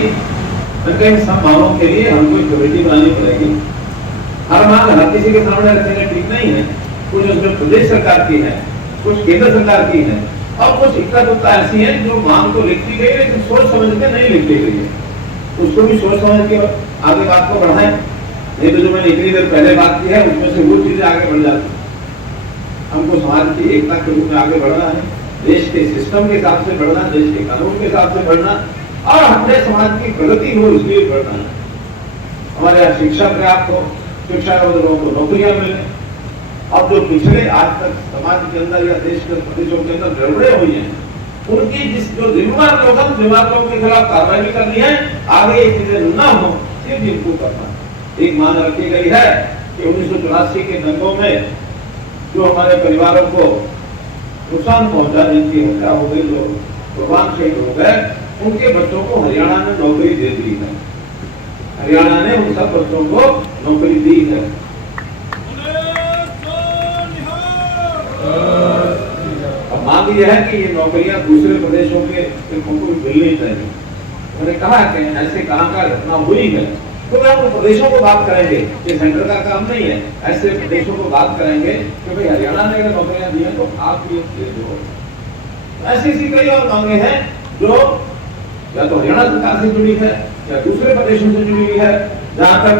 पड़ेगी, इन सब मांगों के लिए हमको एक कमेटी बनानी पड़ेगी। हर मांग हर किसी के सामने रखने का ठीक नहीं है। कुछ उसमें प्रदेश सरकार की है, कुछ केंद्र सरकार की है, और कुछ इक्का दुक्का ऐसी है जो मांग तो लिखती गई लेकिन सोच समझ के नहीं लिखी गई है। उसको भी सोच समझ के आगे बात को बढ़ाएं, नहीं तो जो मैंने इतनी देर पहले बात की है उसमें से वो चीजें आगे बढ़ जाती। हमको समाज की एकता के रूप में आगे बढ़ना है, देश के सिस्टम के हिसाब से बढ़ना, देश के कानून के हिसाब से बढ़ना, और अपने समाज की प्रगति हो इसलिए बढ़ना है। हमारे यहाँ शिक्षा पर्याप्त हो, शिक्षा लोगों को नौकरियां मिले। अब जो पिछले आज तक समाज के अंदर या देश के प्रदेशों के अंदर गड़बड़े हुई हैं, उनकी जो जिम्मेवार लोगों के खिलाफ कार्रवाई भी करनी है। आगे ये चीजें न हो सिर्फ इनको करना। एक मांग रखी गई है कि 1984 के दंगों में जो हमारे परिवारों को नुकसान पहुंचा, जिनकी हत्या हो गई, जो कुर्बान शहीद हो गए, उनके बच्चों को हरियाणा ने नौकरी दे दी है। हरियाणा ने उन सब बच्चों को नौकरी दी है। अब मांग यह है कि ये नौकरियां दूसरे प्रदेशों के को भी मिलनी चाहिए। उन्होंने कहा कि ऐसे कहां का घटना हुई है तो हम प्रदेशों को बात करेंगे, ये सेंटर का काम नहीं है। ऐसे प्रदेशों को बात करेंगे कि भाई हरियाणा ने अगर नौकरियां दी हैं तो आप ये दे दो। ऐसी ऐसी कई और मांगे हैं जो या तो हरियाणा सरकार से जुड़ी है या दूसरे प्रदेशों से जुड़ी हुई है। जहां तक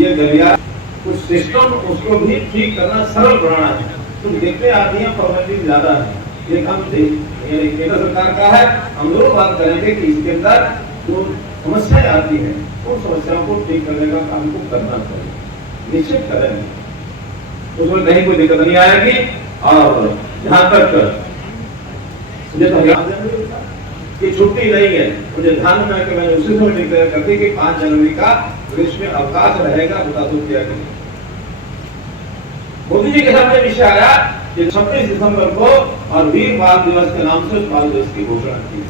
ये गलियारा कुछ सिस्टम उसको भी ठीक करना, सरल बनाना है। तो देखते आती है फॉर्मेलिटी ज्यादा है, ये काम केंद्र सरकार का है। हम दोनों बात करेंगे कि इसके अंदर जो समस्याएं आती हैं उन समस्याओं को ठीक करने का काम को करना चाहिए, निश्चित करेंगे, उसमें कहीं कोई दिक्कत नहीं आएगी। और जहां तक मुझे तो ये छुट्टी नहीं है, मुझे ध्यान में कि मैंने उसी समय डिक्लेयर कर दी कि 5 जनवरी का देश में अवकाश रहेगा। बता दो क्या करें। मोदी जी के सामने विषय आया कि 26 दिसंबर को और वीर बाल दिवस के नाम से उस बाल दिवस की घोषणा की है।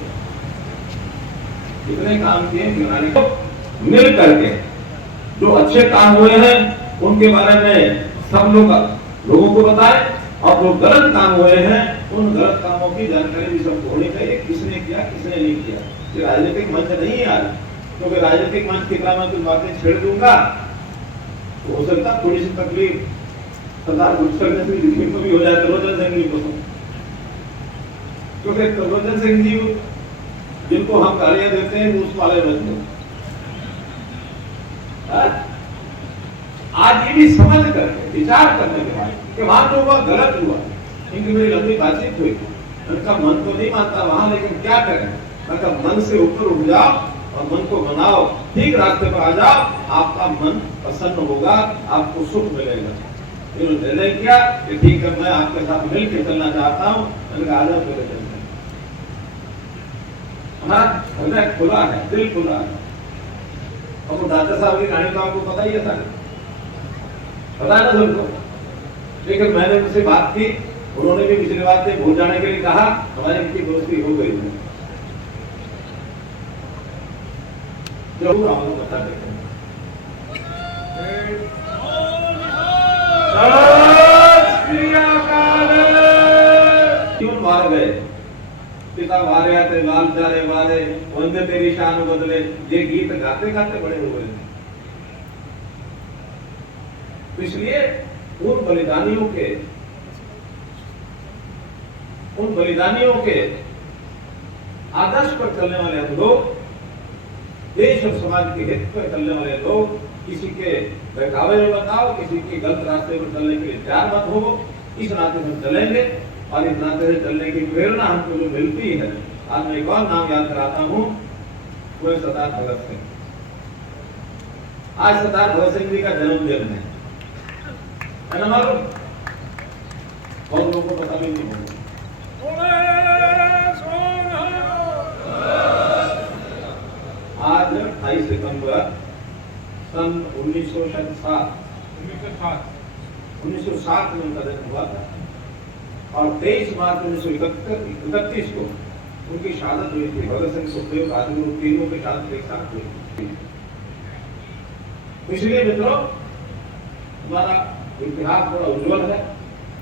कितने काम किए को मिल करके जो अच्छे काम हुए हैं उनके बारे में सब लोगों को बताएं, और जो गलत काम हुए हैं उन गलत कामों की जानकारी भी सबको होनी चाहिए, किसने किया किसने नहीं किया। ये राजनीतिक मंच नहीं है आज, क्योंकि राजनीतिक मंच की तरह मैं कुछ बातें छेड़ दूंगा तो हो सकता थोड़ी सी तकलीफ सरदार गुजर से को भी हो जाए। त्रिलोचन सिंह जी को, क्योंकि त्रिलोचन सिंह जी जिनको हम गालियां देते हैं उस वाले में आज ये भी समझ करके विचार करने के बाद कि वहां जो हुआ गलत हुआ, इनकी मेरी लंबी बातचीत हुई, उनका मन तो नहीं मानता वहां, लेकिन क्या करें, उनका मन से ऊपर उठ जाओ और मन को बनाओ, ठीक रास्ते पर आ जाओ, आपका मन प्रसन्न होगा, आपको सुख मिलेगा। इन्होंने निर्णय किया कि ठीक है मैं आपके साथ मिलकर चलना चाहता हूँ, उनका आदर मेरे चलते हमारा हृदय खुला है, दिल खुला है। और वो डॉक्टर साहब की कहानी तो आपको पता ही है सारी, पता है ना सबको। लेकिन मैंने उनसे बात की, उन्होंने भी पिछली बात से भूल जाने के लिए कहा, हमारी इनकी दोस्ती हो गई है। जरूर आपको बता देते हैं। क्यों मार गए पिता वारे आते लाल चारे वारे, वंदे तेरी शान बदले, ये गीत गाते गाते बड़े हुए। तो इसलिए उन बलिदानियों के आदर्श पर चलने वाले हम लोग, देश और समाज के हित पर चलने वाले लोग, किसी के बहकावे में बताओ, किसी के गलत रास्ते पर चलने के लिए तैयार मत हो। इस नाते हम चलेंगे और इस नाते से चलने की प्रेरणा हमको जो मिलती है। आज मैं एक और नाम याद कराता हूँ, वो है सरदार भगत सिंह। आज सरदार भगत सिंह जी का जन्मदिन है ना मालूम? बहुत लोगों को पता भी नहीं होगा। आज 28 सितंबर सन 1907 में उनका जन्म हुआ था और 23 मार्च 1931 को उनकी शहादत हुई थी। भगत सिंह, सुखदेव, राजगुरु तीनों की शहादत एक साथ हुई थी। इसलिए मित्रों, हमारा इतिहास बड़ा उज्जवल है,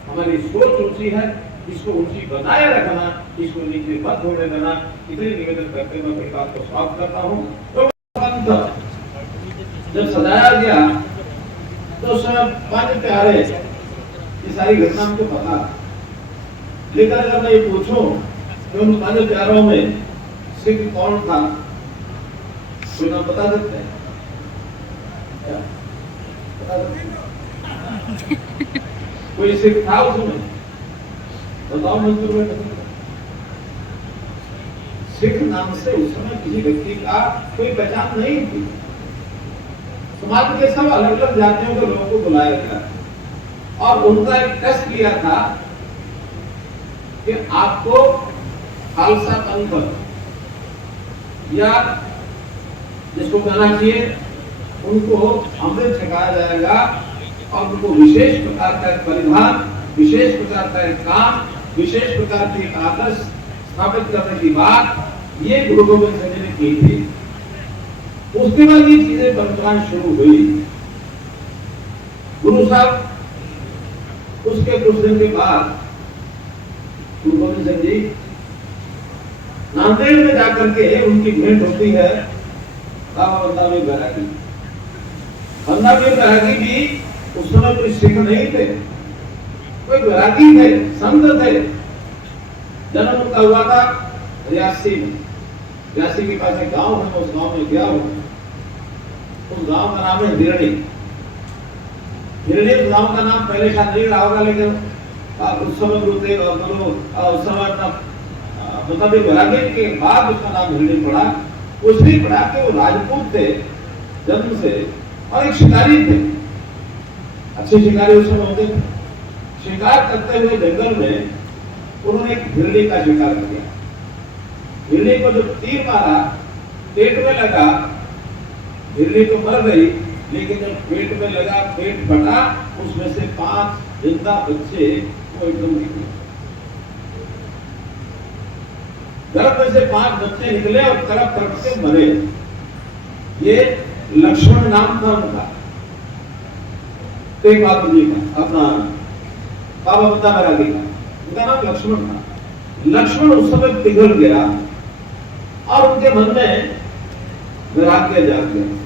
हमारी सोच ऊंची है, इसको ऊंची बनाए रखना इसको नीचे मत होने देना, इतने निवेदन करते मैं मेरी बात को समाप्त करता हूँ। तो जब सजाया गया तो सब पांच प्यारे, ये सारी घटना हमको पता, लेकिन अगर मैं ये पूछूं कि उन पांच प्यारों में सिख कौन था, कोई नाम बता सकते हैं? कोई सिख था उसमें? बताओ मंजूर में। सिख नाम से उस समय किसी व्यक्ति का कोई पहचान नहीं थी। समाज के सब अलग अलग जातियों के लोगों को बुलाया गया और उनका एक टेस्ट लिया था कि आपको खालसा पंथ या जिसको कहना चाहिए उनको अमृत छकाया जाएगा और उनको विशेष प्रकार का एक परिधान, विशेष प्रकार का एक काम, विशेष प्रकार के एक आदर्श स्थापित करने की बात ये गुरु गोविंद सिंह जी ने की थी। उसके बाद ये चीजें बनना शुरू हुई। गुरु साहब उसके कुछ दिन के बाद गुरु गोविंद सिंह जी नांदेड़ में जाकर के उनकी भेंट होती है बाबा बंदावीर बैरागी। बंदावीर बैरागी भी उस समय कोई सिख नहीं थे, कोई बैरागी थे, संत थे। जन्म उनका हुआ था रियासी में। रियासी के पास एक गांव है, उस गांव में गया हूं। उस गांव का नाम है हिरणी। हिरणी उस गांव का नाम पहले शायद नहीं रहा होगा, लेकिन उस समय गुरु थे और उस समय बंदावीर बैरागी के बाद उसका नाम हिरणी पड़ा। उसने पढ़ा कि वो राजपूत थे जन्म से और एक शिकारी थे, अच्छे शिकारी उस समय होते थे। शिकार करते हुए जंगल में उन्होंने एक हिरणी का शिकार किया। हिरणी को जब तीर मारा, पेट में लगा, हिरणी तो मर गई, लेकिन जब पेट में लगा, पेट फटा, उसमें से 5 जिंदा बच्चे वो एकदम निकले। गर्भ में से 5 बच्चे निकले और तरफ तरफ से मरे। ये लक्ष्मण नाम था उनका, तेग बहादुर जी का, अपना बाबा बंदा बैरागी का, उनका नाम लक्ष्मण था। लक्ष्मण उस समय पिघल गया और उनके मन में वैराग्य जाग गया।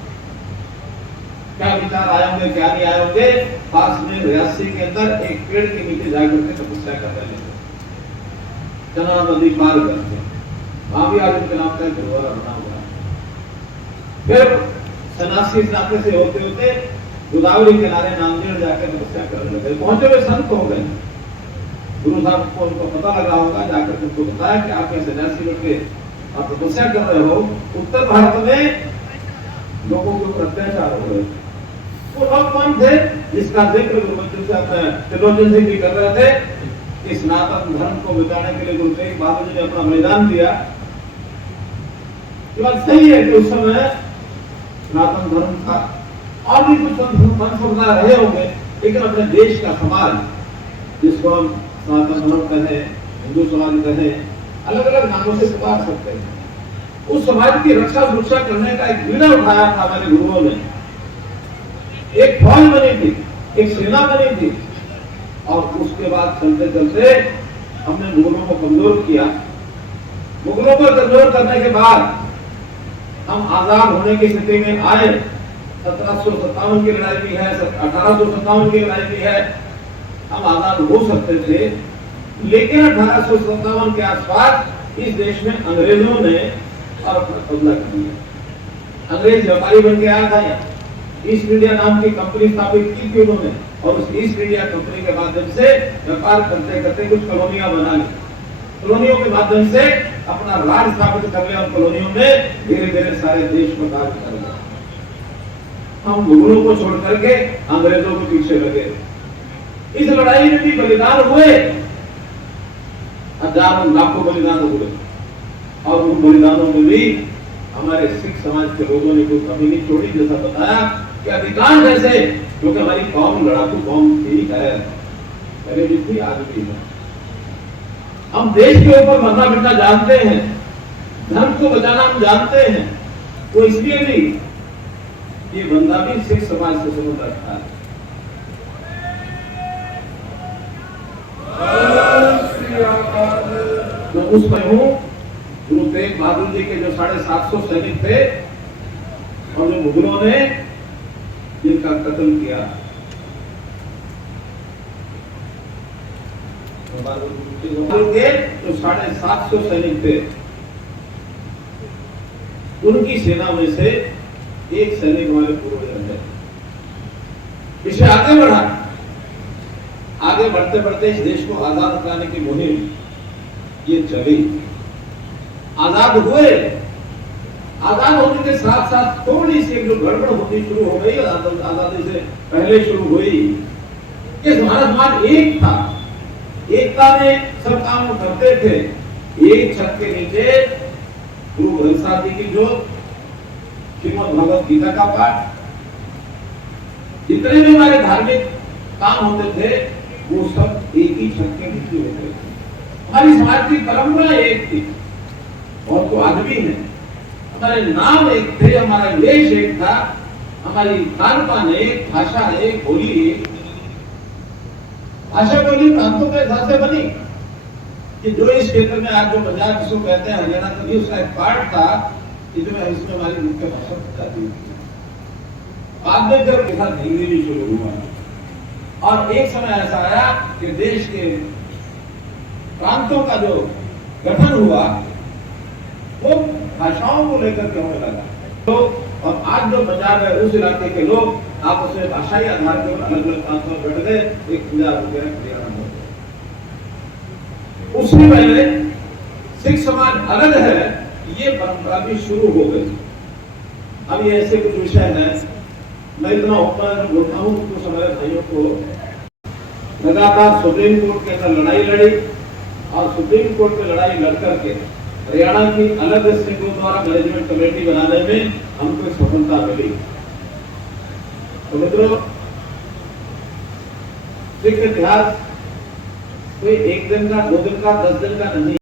क्या विचार आए होंगे, क्या नहीं आए होंगे। पास में रियासी के अंदर एक पेड़ के नीचे जाकर के तपस्या करने लगे, चना नदी पार करके। वहां भी आज उनके नाम का गुरुद्वारा बना हुआ है। फिर सन्यासी नाते से होते होते गोदावरी किनारे नांदेड़ जाकर तपस्या करने लगे। पहुंचे हुए संत हो गए। गुरु साहब को उनको पता लगा होगा, जाकर उनको बताया कि आप ऐसे सन्यासी लोग के आप तपस्या कर रहे हो। उत्तर भारत में लोगों के ऊपर अत्याचार हो रहे थे। वो लोग कौन थे जिसका जिक्र गुरु से अपने त्रिलोचन सिंह जी कर रहे थे। इस सनातन धर्म को बचाने के लिए गुरु तेग बहादुर जी ने अपना बलिदान दिया। ये बात सही है कि उस समय सनातन धर्म था और भी कुछ संप्रदाय रहे होंगे, लेकिन अपने देश का समाज, जिसको हम सनातन धर्म कहें, हिंदू समाज कहें, अलग अलग नामों से पुकार सकते हैं, उस समाज की रक्षा सुरक्षा करने का एक बीड़ा उठाया था हमारे गुरुओं ने। एक फौज बनी थी, एक सेना बनी थी और उसके बाद चलते चलते हमने मुगलों को कमजोर किया। मुगलों को कमजोर करने के बाद हम आजाद होने की स्थिति में आए। 1757 की लड़ाई भी है, 1857 की लड़ाई भी है, हम आजाद हो सकते थे। लेकिन 1857 के आसपास इस देश में अंग्रेजों ने और अपना कब्जा कर लिया। अंग्रेज व्यापारी बन के आया था यहाँ, ईस्ट इंडिया नाम की कंपनी स्थापित की थी उन्होंने और उस ईस्ट इंडिया कंपनी के माध्यम से व्यापार करते करते कुछ कॉलोनियां बना ली। कॉलोनियों के माध्यम से अपना राज स्थापित कर लिया। कॉलोनियों में धीरे धीरे सारे देश को राज कर लिया। हम मुगलों को छोड़ करके अंग्रेजों के पीछे लगे। इस लड़ाई में भी बलिदान हुए, हजारों लाखों बलिदान हुए और उन बलिदानों में भी हमारे सिख समाज के लोगों ने कोई कमी नहीं छोड़ी। जैसा बताया कि अधिकांश ऐसे, क्योंकि हमारी कौम लड़ाकू कौम थी, है, पहले भी थी, आज भी है। हम देश के ऊपर मरना मिटना जानते हैं, धर्म को बचाना हम जानते हैं। तो इसलिए भी ये बंदा भी सिख समाज से संबंध रखता है। मैं उस पर हूँ गुरु तेग बहादुर जी के जो 750 सैनिक थे और जो मुगलों ने जिनका कत्ल किया। के जो 750 सैनिक थे उनकी सेना में से एक सैनिक हमारे पूर्वज है। इसे आगे बढ़ा, आगे बढ़ते बढ़ते इस देश को आजाद कराने की मुहिम ये चली। आजाद हुए, आजाद होने के साथ साथ थोड़ी सी जो गड़बड़ होनी शुरू हो गई, आजादी से पहले शुरू हुई कि हमारा समाज एक था, एकता में सब काम करते थे। एक छत के नीचे गुरु ग्रंथ साहब जी की जो श्रीमद् भगवत गीता का पाठ, जितने भी हमारे धार्मिक काम होते थे वो सब एक ही छत के नीचे होते थे। हमारी समाज की परंपरा एक थी और तो आज भी है। हमारे नाम एक थे, हमारा वेश एक था, हमारी खान-पान एक, भाषा एक, बोली एक। भाषा बोली प्रांतों के हिसाब से बनी कि जो इस क्षेत्र में आज जो पंजाब जिसको कहते हैं हरियाणा, तभी उसका एक पार्ट था कि जो इसमें हमारी मुख्य भाषा जाती थी। बाद में जब के साथ हिंदी शुरू हुआ और एक समय ऐसा आया कि देश के प्रांतों का जो गठन हुआ वो भाषाओं को लेकर के होने लगा। तो और आज जो पंजाब है उस इलाके के लोग आपस में भाषाई आधार पर अलग अलग प्रांतों में बैठ गए, एक पंजाब हो गया, हरियाणा हो गया। उससे पहले सिख समाज अलग है, ये परंपरा भी शुरू हो गई। अब ये ऐसे कुछ विषय है, मैं इतना ओपन बोलता हूँ कुछ हमारे भाइयों को लगातार सुप्रीम कोर्ट के अंदर लड़ाई लड़ी और सुप्रीम कोर्ट में लड़ाई लड़ करके हरियाणा की अलग से गुरुद्वारा मैनेजमेंट कमेटी बनाने में हमको सफलता मिली। तो मित्रों, सिख इतिहास कोई एक दिन का, 2 दिन का, 10 दिन का नहीं।